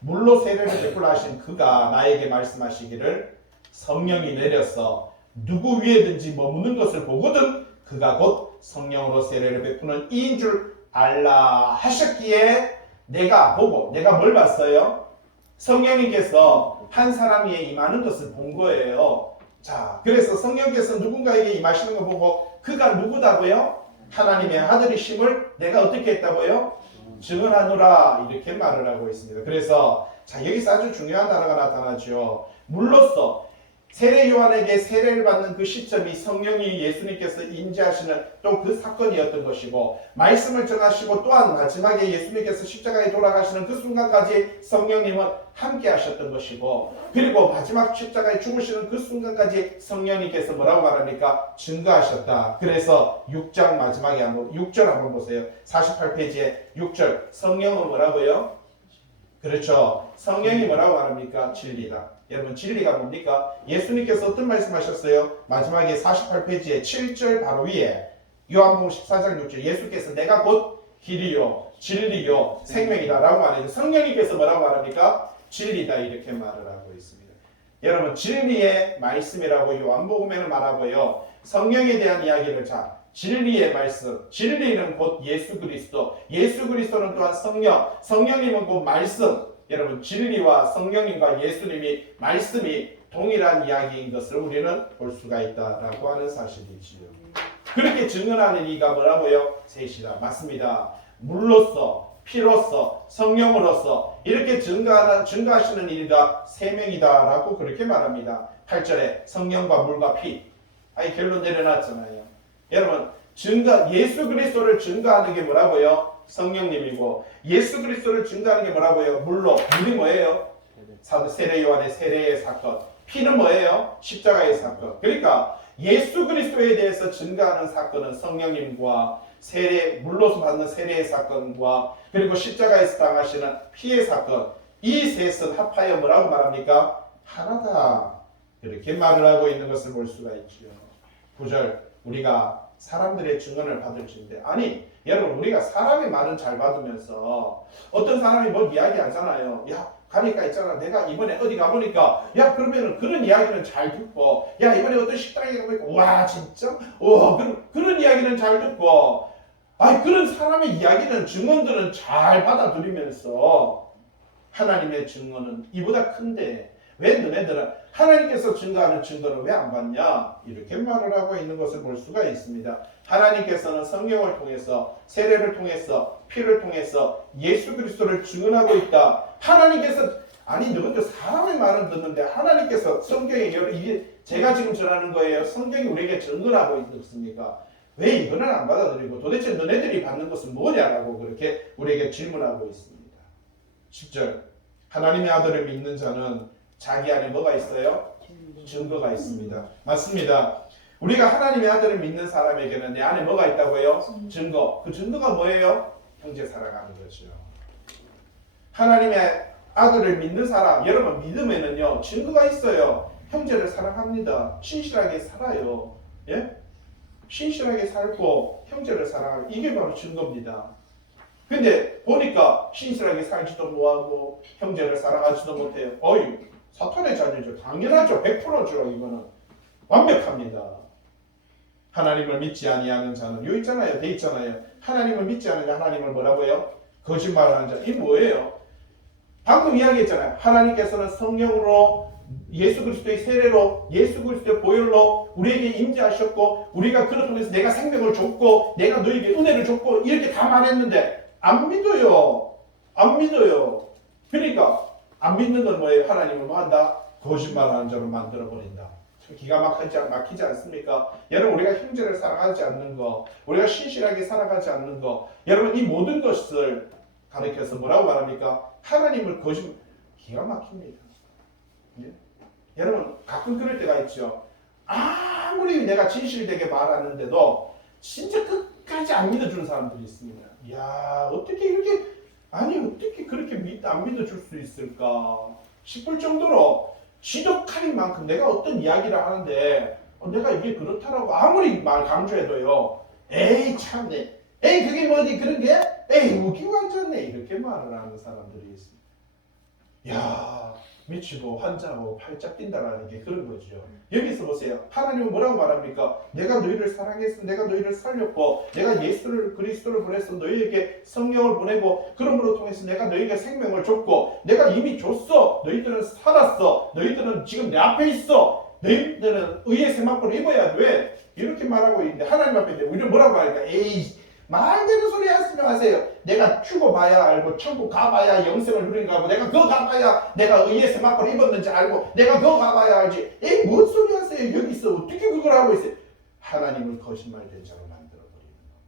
물로 세례를 베풀라 하신 그가 나에게 말씀하시기를 성령이 내려서 누구 위에든지 머무는 것을 보거든 그가 곧 성령으로 세례를 베푸는 이인 줄 알라 하셨기에 내가 뭘 봤어요? 성령님께서 한 사람 위에 임하는 것을 본 거예요. 자, 그래서 성령께서 누군가에게 임하시는 걸 보고 그가 누구다고요? 하나님의 아들이심을 내가 어떻게 했다고요? 증언하노라, 이렇게 말을 하고 있습니다. 그래서 자, 여기서 아주 중요한 단어가 나타나죠. 물로써 세례 요한에게 세례를 받는 그 시점이 성령이 예수님께서 인지하시는 또 그 사건이었던 것이고, 말씀을 전하시고 또한 마지막에 예수님께서 십자가에 돌아가시는 그 순간까지 성령님은 함께 하셨던 것이고, 그리고 마지막 십자가에 죽으시는 그 순간까지 성령님께서 뭐라고 말합니까? 증거하셨다. 그래서 6장 마지막에 6절 한번 보세요. 48페이지에 6절. 성령은 뭐라고요? 그렇죠. 성령이 뭐라고 말합니까? 진리다. 여러분, 진리가 뭡니까? 예수님께서 어떤 말씀하셨어요? 마지막에 48페이지에 7절 바로 위에 요한복음 14장 6절. 예수께서 내가 곧 길이요 진리요 생명이다 라고 말해요. 성령님께서 뭐라고 말합니까? 진리다, 이렇게 말을 하고 있습니다. 여러분, 진리의 말씀이라고 요한복음에는 말하고요, 성령에 대한 이야기를 진리의 말씀, 진리는 곧 예수 그리스도, 예수 그리스도는 또한 성령, 성령님은 곧 말씀. 여러분, 진리와 성령님과 예수님이 말씀이 동일한 이야기인 것을 우리는 볼 수가 있다라고 하는 사실이지요. 그렇게 증언하는 이가 뭐라고요? 셋이다. 맞습니다. 물로서, 피로서, 성령으로서 이렇게 증거하시는 이가 세 명이다라고 그렇게 말합니다. 8절에 성령과 물과 피. 결론 내려놨잖아요. 여러분, 예수 그리스도를 증거하는 게 뭐라고요? 성령님이고, 예수 그리스도를 증거하는 게 뭐라고요? 물이 뭐예요? 세례 요한의 세례의 사건. 피는 뭐예요? 십자가의 사건. 그러니까 예수 그리스도에 대해서 증거하는 사건은 성령님과 물로서 받는 세례의 사건과 그리고 십자가에서 당하시는 피의 사건, 이 셋은 합하여 뭐라고 말합니까? 하나다. 그렇게 말을 하고 있는 것을 볼 수가 있죠. 9절. 우리가 사람들의 증언을 받을지인데, 여러분, 우리가 사람의 말은 잘 받으면서 어떤 사람이 뭘 이야기하잖아요. 야, 가니까 있잖아, 내가 이번에 어디 가보니까, 야, 그러면은 그런 이야기는 잘 듣고, 야, 이번에 어떤 식당에 가보니까, 와, 진짜? 그런 이야기는 잘 듣고, 그런 사람의 이야기는, 증언들은 잘 받아들이면서 하나님의 증언은 이보다 큰데 왜 너네들은 하나님께서 증거하는 증거를 왜 안 받냐? 이렇게 말을 하고 있는 것을 볼 수가 있습니다. 하나님께서는 성령을 통해서, 세례를 통해서, 피를 통해서 예수 그리스도를 증언하고 있다. 하나님께서, 너희들 사람의 말은 듣는데 하나님께서 성경에, 이게 제가 지금 전하는 거예요. 성경이 우리에게 증언하고 있습니까? 왜 이거는 안 받아들이고 도대체 너네들이 받는 것은 뭐냐라고 그렇게 우리에게 질문하고 있습니다. 10절. 하나님의 아들을 믿는 자는 자기 안에 뭐가 있어요? 증거가 있습니다. 맞습니다. 우리가 하나님의 아들을 믿는 사람에게는 내 안에 뭐가 있다고요? 증거. 그 증거가 뭐예요? 형제 사랑하는 거죠. 하나님의 아들을 믿는 사람, 여러분, 믿음에는요 증거가 있어요. 형제를 사랑합니다. 신실하게 살아요. 예? 신실하게 살고 형제를 사랑하고 이게 바로 증거입니다. 근데 보니까 신실하게 살지도 못하고 형제를 사랑하지도 못해요. 어이, 사탄의 자녀죠. 당연하죠. 100%죠. 이거는 완벽합니다. 하나님을 믿지 아니하는 자는 여기 있잖아요. 돼 있잖아요. 하나님을 믿지 않는 자, 하나님을 뭐라고요? 거짓말하는 자. 이 뭐예요? 방금 이야기했잖아요. 하나님께서는 성령으로 예수 그리스도의 세례로 예수 그리스도의 보혈로 우리에게 임재하셨고 우리가 그를 통해서 내가 생명을 줬고 내가 너에게 은혜를 줬고 이렇게 다 말했는데 안 믿어요. 안 믿어요. 그러니까 안 믿는 건 뭐예요? 하나님을 뭐 한다? 거짓말하는 자로 만들어버린다. 참 기가 막히지 않습니까? 여러분 우리가 형제를 사랑하지 않는 거 우리가 신실하게 살아가지 않는 거 여러분 이 모든 것을 가르쳐서 뭐라고 말합니까? 하나님을 거짓말 기가 막힙니다. 예? 여러분 가끔 그럴 때가 있죠. 아무리 내가 진실되게 말하는데도 진짜 끝까지 안 믿어주는 사람들이 있습니다. 야 어떻게 이렇게 아니 어떻게 그렇게 안 믿어줄 수 있을까 싶을 정도로 지독할 만큼 내가 어떤 이야기를 하는데 내가 이게 그렇다라고 아무리 말 강조해도요. 에이 참네. 에이 그게 뭐니 그런 게 에이 웃기고 앉았네 이렇게 말을 하는 사람들이 있습니다. 야 미치고 환자고 팔짝 뛴다라는 게 그런 거죠. 여기서 보세요. 하나님은 뭐라고 말합니까? 내가 너희를 사랑했어. 내가 너희를 살렸고 내가 예수를 그리스도를 보내서 너희에게 성령을 보내고 그러므로 통해서 내가 너희에게 생명을 줬고 내가 이미 줬어. 너희들은 살았어. 너희들은 지금 내 앞에 있어. 너희들은 의의 세마포를 입어야 돼. 이렇게 말하고 있는데 하나님 앞에 우리는 뭐라고 말할까? 에이 말대로 소리 하시지 마세요. 내가 죽어봐야 알고 천국 가봐야 영생을 누리는 거고 내가 그거 가봐야 내가 의의 세마포를 입었는지 알고 내가 그거 가봐야 알지. 에이 뭔 소리 하세요. 여기서 어떻게 그걸 하고 있어요. 하나님을 거짓말된 자로 만들어버리는 겁니다.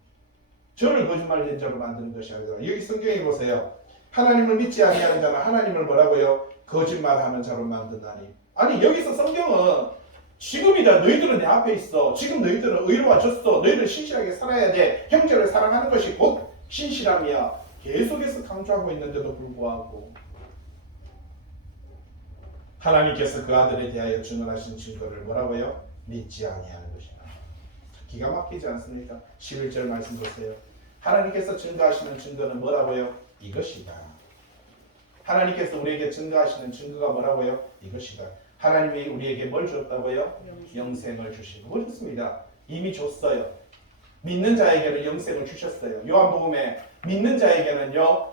저를 거짓말된 자로 만드는 것이 아니라 여기 성경에 보세요. 하나님을 믿지 아니하는 자는 하나님을 뭐라고요? 거짓말하는 자로 만든다니. 아니 여기서 성경은 지금이다. 너희들은 내 앞에 있어. 지금 너희들은 의로워졌어. 너희들은 신실하게 살아야 돼. 형제를 사랑하는 것이 곧 신실함이야. 계속해서 강조하고 있는데도 불구하고 하나님께서 그 아들에 대하여 증언하신 증거를 뭐라고요? 믿지 아니하는 것이다. 기가 막히지 않습니까? 11절 말씀 보세요. 하나님께서 증거하시는 증거는 뭐라고요? 이것이다. 하나님께서 우리에게 증거하시는 증거가 뭐라고요? 이것이다. 하나님이 우리에게 뭘 줬다고요? 영생을 주시고 그렇습니다. 이미 줬어요. 믿는 자에게는 영생을 주셨어요. 요한복음에 믿는 자에게는요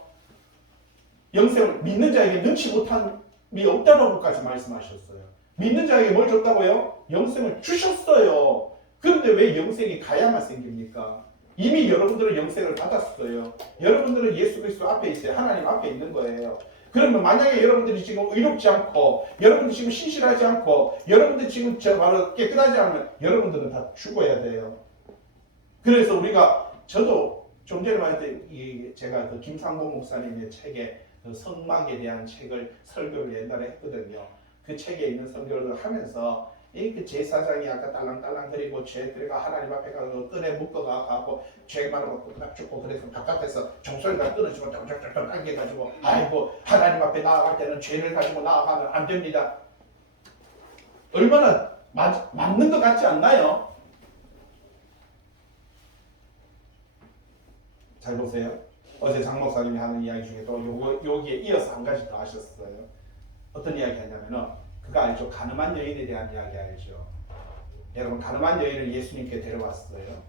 영생을 믿는 자에게 능치 못함이 없다고까지 말씀하셨어요. 믿는 자에게 뭘 줬다고요? 영생을 주셨어요. 그런데 왜 영생이 가야만 생깁니까? 이미 여러분들은 영생을 받았어요. 여러분들은 예수 그리스도 앞에 있어요. 하나님 앞에 있는 거예요. 그러면 만약에 여러분들이 지금 의롭지 않고 여러분들이 지금 신실하지 않고 여러분들이 지금 바로 깨끗하지 않으면 여러분들은 다 죽어야 돼요. 그래서 우리가 저도 좀 전에 말했듯이 제가 그 김상봉 목사님의 책에 그 성막에 대한 책을 설교를 옛날에 했거든요. 그 책에 있는 설교를 하면서 그 제사장이 아까 딸랑딸랑 그리고 죄 그리가 하나님 앞에 가서 끈에 묶어가 갖고 죄만 먹고 딱 죽고 그래서 바깥에서 종소리가 끊어지고 쫙쫙쫙 당겨가지고 아이고 하나님 앞에 나아갈 때는 죄를 가지고 나아가면 안 됩니다. 얼마나 맞는 것 같지 않나요? 잘 보세요. 어제 장 목사님이 하는 이야기 중에 또 여기에 이어서 한 가지 더 하셨어요. 어떤 이야기 하냐면은 그거 알죠? 가늠한 여인에 대한 이야기 알죠? 여러분 가늠한 여인을 예수님께 데려왔어요.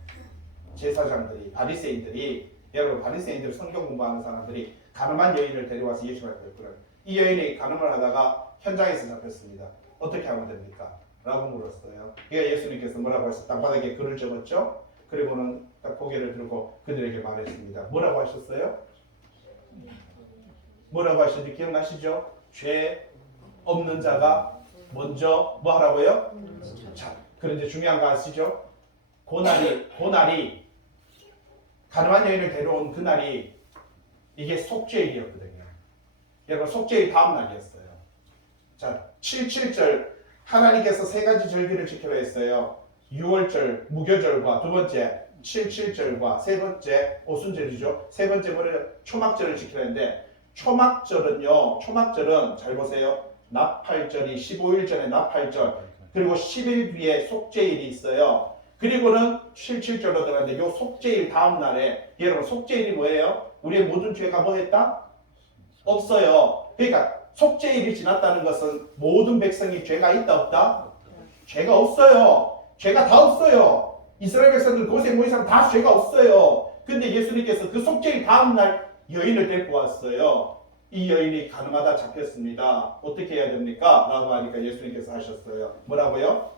제사장들이 바리새인들이 여러분 바리새인들 성경 공부하는 사람들이 가늠한 여인을 데려와서 예수님 앞에 그래요. 이 여인이 가늠을 하다가 현장에서 잡혔습니다. 어떻게 하면 됩니까? 라고 물었어요. 그러니까 예수님께서 뭐라고 하셨어요? 땅바닥에 글을 적었죠? 그리고는 딱 고개를 들고 그들에게 말했습니다. 뭐라고 하셨어요? 뭐라고 하셨는지 기억나시죠? 죄 없는 자가 먼저 뭐 하라고요? 자, 그런데 중요한 거 아시죠? 그날이 가늠한 여인을 데려온 그날이 이게 속죄일이었거든요. 여러분 속죄일 다음 날이었어요. 자, 77절 하나님께서 세 가지 절기를 지키라 했어요. 6월절 무교절과 두 번째 77절과 세 번째 오순절이죠. 세 번째 뭐래요? 초막절을 지키라 했는데 초막절은 잘 보세요. 나팔절이 15일 전에 나팔절 그리고 10일 뒤에 속죄일이 있어요. 그리고는 7절로 들어가는데 요 속죄일 다음 날에 여러분 속죄일이 뭐예요? 우리의 모든 죄가 뭐 했다? 없어요. 그러니까 속죄일이 지났다는 것은 모든 백성이 죄가 있다 없다? 죄가 없어요. 죄가 다 없어요. 이스라엘 백성들 고세 모이사람 다 죄가 없어요. 근데 예수님께서 그 속죄일 다음 날 여인을 데리고 왔어요. 이 여인이 가늠하다 잡혔습니다. 어떻게 해야 됩니까? 라고 하니까 예수님께서 하셨어요. 뭐라고요?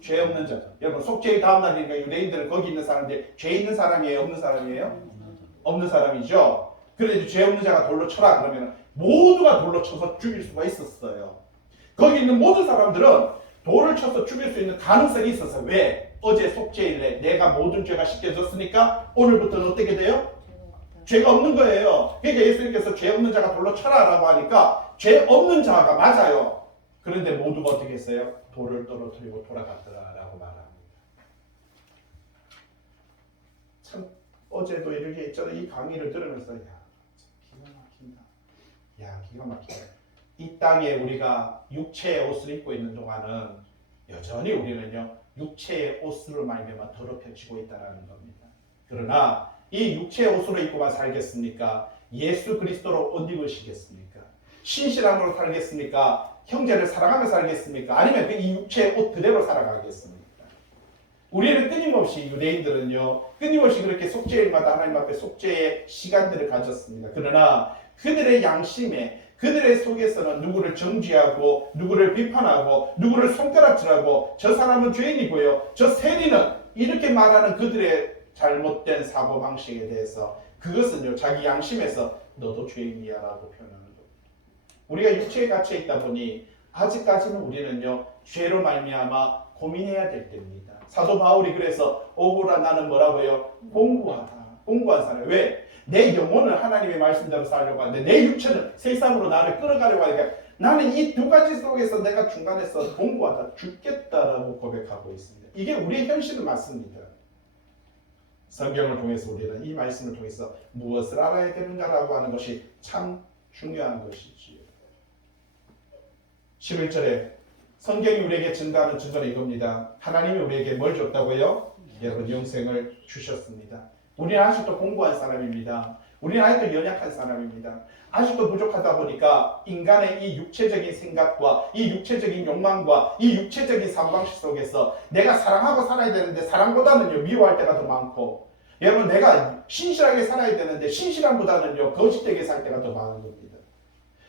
죄 없는 자. 여러분 속죄일 다음 날이니까 유대인들은 거기 있는 사람들 죄 있는 사람이에요? 없는 사람이에요? 없는 사람이죠. 그래서 죄 없는 자가 돌로 쳐라 그러면 모두가 돌로 쳐서 죽일 수가 있었어요. 거기 있는 모든 사람들은 돌을 쳐서 죽일 수 있는 가능성이 있어서 왜? 어제 속죄일에 내가 모든 죄가 씻겨졌으니까 오늘부터는 어떻게 돼요? 죄가 없는 거예요. 그러니까 예수님께서 죄 없는 자가 돌로 쳐라라고 하니까 죄 없는 자가 맞아요. 그런데 모두가 어떻게 했어요? 돌을 떨어뜨리고 돌아갔더라라고 말합니다. 참 어제도 이렇게 있잖아요. 이 강의를 들으면서 기가 막힌다. 기가 막힌다. 이 땅에 우리가 육체의 옷을 입고 있는 동안은 여전히 우리는요 육체의 옷으로 말미암아 더럽혀지고 있다는 겁니다. 그러나 이 육체의 옷으로 입고만 살겠습니까? 예수 그리스도로 옷 입으시겠습니까? 신실함으로 살겠습니까? 형제를 사랑하며 살겠습니까? 아니면 이 육체의 옷 그대로 살아가겠습니까? 우리는 끊임없이 유대인들은요 끊임없이 그렇게 속죄일마다 하나님 앞에 속죄의 시간들을 가졌습니다. 그러나 그들의 양심에 그들의 속에서는 누구를 정죄하고 누구를 비판하고 누구를 손가락질하고 저 사람은 죄인이고요 저 세리는 이렇게 말하는 그들의 잘못된 사고방식에 대해서 그것은요 자기 양심에서 너도 죄인이야 라고 표현하는 겁니다. 우리가 육체에 갇혀 있다 보니 아직까지는 우리는요 죄로 말미암아 고민해야 될 때입니다. 사도 바울이 그래서 오고라 나는 뭐라고요? 공고한 사람. 왜? 내 영혼을 하나님의 말씀대로 살려고 하는데 내 육체는 세상으로 나를 끌어가려고 하니까 나는 이 두 가지 속에서 내가 중간에서 공고하다 죽겠다라고 고백하고 있습니다. 이게 우리의 현실은 맞습니다. 성경을 통해서 우리는 이 말씀을 통해서 무엇을 알아야 되는가라고 하는 것이 참 중요한 것이지요. 11절에 성경이 우리에게 증거하는 증거는 이겁니다. 하나님이 우리에게 뭘 줬다고요? 여러분 영생을 주셨습니다. 우리는 아직도 공고한 사람입니다. 우리는 아직도 연약한 사람입니다. 아직도 부족하다 보니까 인간의 이 육체적인 생각과 이 육체적인 욕망과 이 육체적인 사고방식 속에서 내가 사랑하고 살아야 되는데 사랑보다는요 미워할 때가 더 많고 여러분 내가 신실하게 살아야 되는데 신실함보다는요 거짓되게 살 때가 더 많은 겁니다.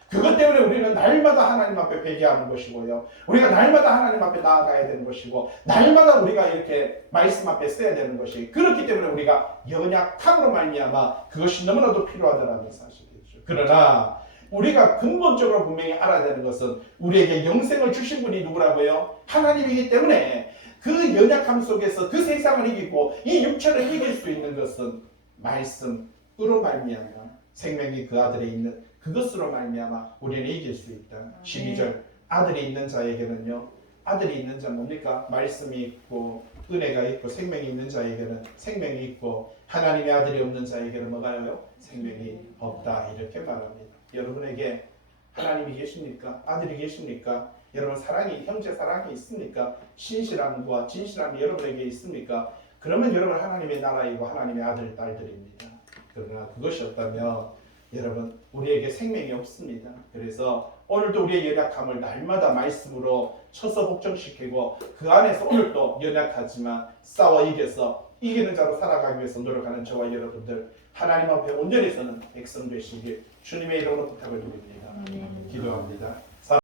그것 때문에 우리는 날마다 하나님 앞에 회개하는 것이고요. 우리가 날마다 하나님 앞에 나아가야 되는 것이고 날마다 우리가 이렇게 말씀 앞에 서야 되는 것이 그렇기 때문에 우리가 연약함으로 말미암아 그것이 너무나도 필요하다는 사실이죠. 그러나 우리가 근본적으로 분명히 알아야 되는 것은 우리에게 영생을 주신 분이 누구라고요? 하나님이기 때문에 그 연약함 속에서 그 세상을 이기고 이 육체를 이길 수 있는 것은 말씀으로 말미암아 생명이 그 아들에 있는 그것으로 말미암아 우리는 이길 수 있다. 12절 아들이 있는 자에게는요 아들이 있는 자 뭡니까? 말씀이 있고 은혜가 있고 생명이 있는 자에게는 생명이 있고 하나님의 아들이 없는 자에게는 뭐가요? 생명이 없다 이렇게 말합니다. 여러분에게 하나님이 계십니까? 아들이 계십니까? 여러분 사랑이 형제 사랑이 있습니까? 신실함과 진실함이 여러분에게 있습니까? 그러면 여러분 하나님의 나라이고 하나님의 아들 딸들입니다. 그러나 그것이 없다면 여러분 우리에게 생명이 없습니다. 그래서 오늘도 우리의 연약함을 날마다 말씀으로 쳐서 복종시키고 그 안에서 오늘도 연약하지만 싸워 이겨서 이기는 자로 살아가기 위해서 노력하는 저와 여러분들 하나님 앞에 온전히 서는 백성 되시길 주님의 이름으로 부탁을 드립니다. 기도합니다.